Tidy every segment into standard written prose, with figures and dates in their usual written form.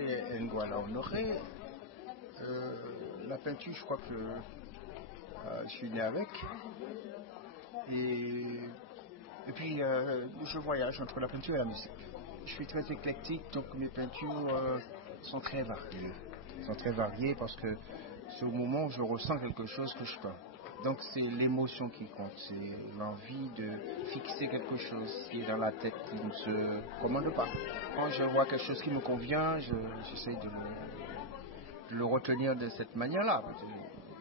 c'est N'Guala Honoré. La peinture, je crois que je suis né avec. Et puis, je voyage entre la peinture et la musique. Je suis très éclectique, donc mes peintures sont très variées. Sont très variées parce que c'est au moment où je ressens quelque chose que je peins. Donc c'est l'émotion qui compte, c'est l'envie de fixer quelque chose qui est dans la tête, qui ne se commande pas. Quand je vois quelque chose qui me convient, j'essaie de le retenir de cette manière-là.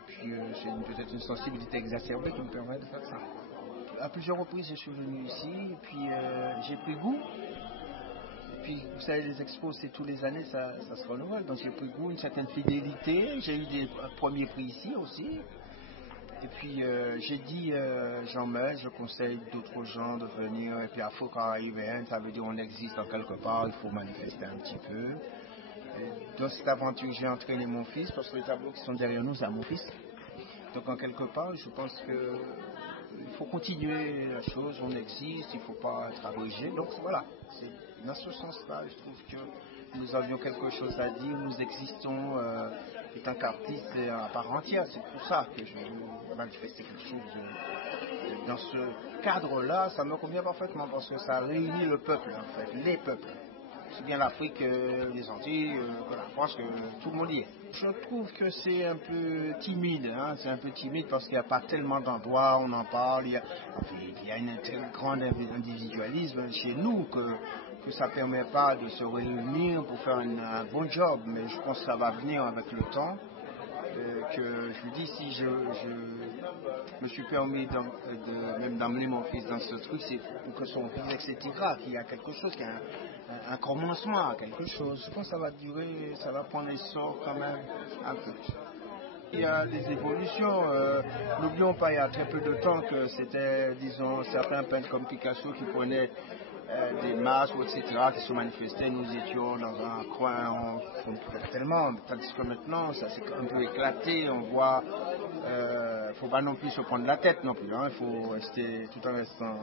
Puis j'ai peut-être une sensibilité exacerbée qui me permet de faire ça. À plusieurs reprises, je suis venu ici, et puis j'ai pris goût. Et puis, vous savez, les expos, c'est tous les années, ça se renouvelle. Donc j'ai pris goût, une certaine fidélité. J'ai eu des premiers prix ici aussi. Et puis j'ai dit, j'en mets, je conseille d'autres gens de venir. Et puis à faut quand arrive, ça veut dire on existe en quelque part, il faut manifester un petit peu. Et dans cette aventure, j'ai entraîné mon fils, parce que les tableaux qui sont derrière nous, c'est à mon fils. Donc en quelque part, je pense que il faut continuer la chose, on existe, il ne faut pas être abrégé. Donc voilà, c'est dans ce sens-là, je trouve que nous avions quelque chose à dire, nous existons étant qu'artistes à part entière. C'est pour ça que je veux manifester quelque chose. Dans ce cadre-là, ça me convient parfaitement parce que ça réunit le peuple, en fait, les peuples. C'est bien l'Afrique, les Antilles, que la France, que tout le monde y est. Je trouve que c'est un peu timide, hein, c'est un peu timide parce qu'il n'y a pas tellement d'endroits, on en parle, il y a un très grand individualisme chez nous que ça ne permet pas de se réunir pour faire un bon job, mais je pense que ça va venir avec le temps. Que je me dis, si je me suis permis même d'emmener mon fils dans ce truc, c'est pour que son fils, etc., qu'il y a quelque chose, qu'il y a un commencement à quelque chose. Je pense que ça va durer, ça va prendre essor quand même un peu. Il y a des évolutions. N'oublions pas, il y a très peu de temps que c'était, disons, certains peintres comme Picasso qui prenaient des masques, etc., qui se manifestaient. Nous étions dans un coin, on pouvait tellement, tandis que maintenant, ça s'est un peu éclaté. On voit, il ne faut pas non plus se prendre la tête non plus. Il faut rester tout en restant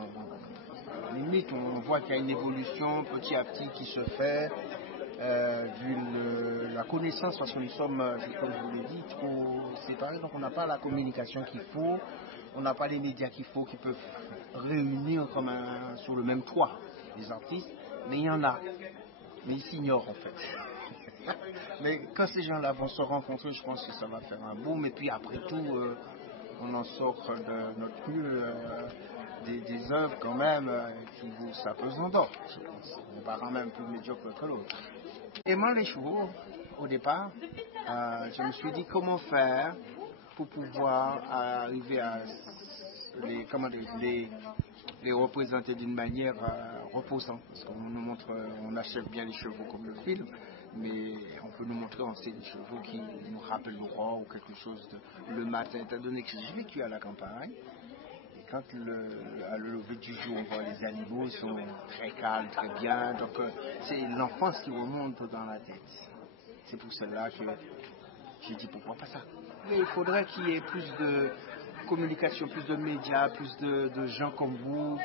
limite. On voit qu'il y a une évolution petit à petit qui se fait. Vu la connaissance, parce que nous sommes, comme je vous l'ai dit, trop séparés, donc on n'a pas la communication qu'il faut, on n'a pas les médias qu'il faut, qui peuvent réunir comme sur le même toit les artistes, mais il y en a, mais ils s'ignorent en fait. Mais quand ces gens-là vont se rencontrer, je pense que ça va faire un boom, et puis après tout, on en sort de notre mule des œuvres quand même qui vous s'apesantent d'or, je pense. On va quand même plus médiocre que l'autre. Aimant les chevaux, au départ, je me suis dit comment faire pour pouvoir arriver à les représenter d'une manière reposante. Parce qu'on nous montre, on achève bien les chevaux comme le film, mais on peut nous montrer aussi des chevaux qui nous rappellent le roi ou quelque chose le matin, étant donné que j'ai vécu à la campagne. Quand à le lever du jour, on voit les animaux, ils sont très calmes, très bien. Donc c'est l'enfance qui remonte dans la tête. C'est pour cela que j'ai dit pourquoi pas ça. Mais il faudrait qu'il y ait plus de communication, plus de médias, plus de gens comme vous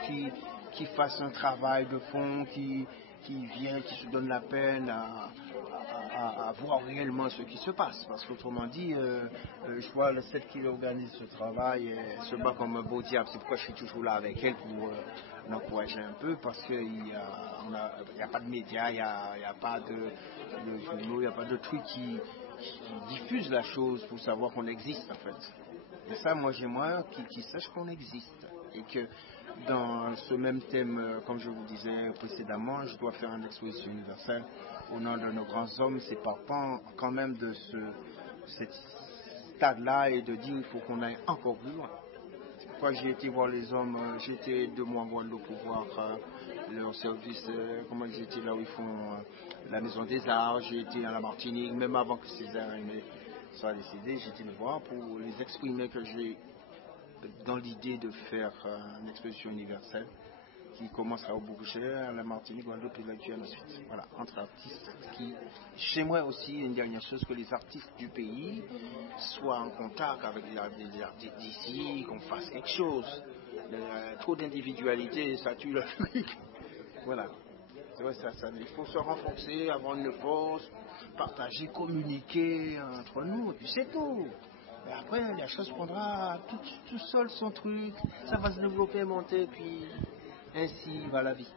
qui fassent un travail de fond, qui viennent, qui se donnent la peine à voir réellement ce qui se passe. Parce qu'autrement dit, je vois celle qui organise ce travail, elle se bat comme un beau diable. C'est pourquoi je suis toujours là avec elle pour l'encourager un peu, parce qu'il n'y a pas de médias, il n'y a pas de journaux, il n'y a pas de trucs qui diffusent la chose pour savoir qu'on existe en fait. Et ça, moi j'aimerais qu'ils sachent qu'on existe. Et que dans ce même thème, comme je vous disais précédemment, je dois faire une exposition universelle au nom de nos grands hommes. C'est partant quand même de ce stade-là et de dire qu'il faut qu'on aille encore plus loin. C'est pourquoi j'ai été voir les hommes, j'ai été 2 mois en Guadeloupe pour voir leur service, comment ils étaient là où ils font la Maison des Arts. J'ai été à la Martinique, même avant que César soit décédé, j'ai été le voir pour les exprimer que j'ai dans l'idée de faire une exposition universelle qui commencera au Bourget, à la Martinique, Guadeloupe et la Guyane ensuite. Voilà, entre artistes qui... J'aimerais aussi, une dernière chose, que les artistes du pays soient en contact avec les artistes d'ici, qu'on fasse quelque chose. Trop d'individualité, ça tue le truc. Voilà. Ouais, il faut se renforcer, avoir une force, partager, communiquer entre nous, et puis c'est tout. Et après, la chose prendra tout seul son truc, ça va se développer, monter, puis ainsi va la vie.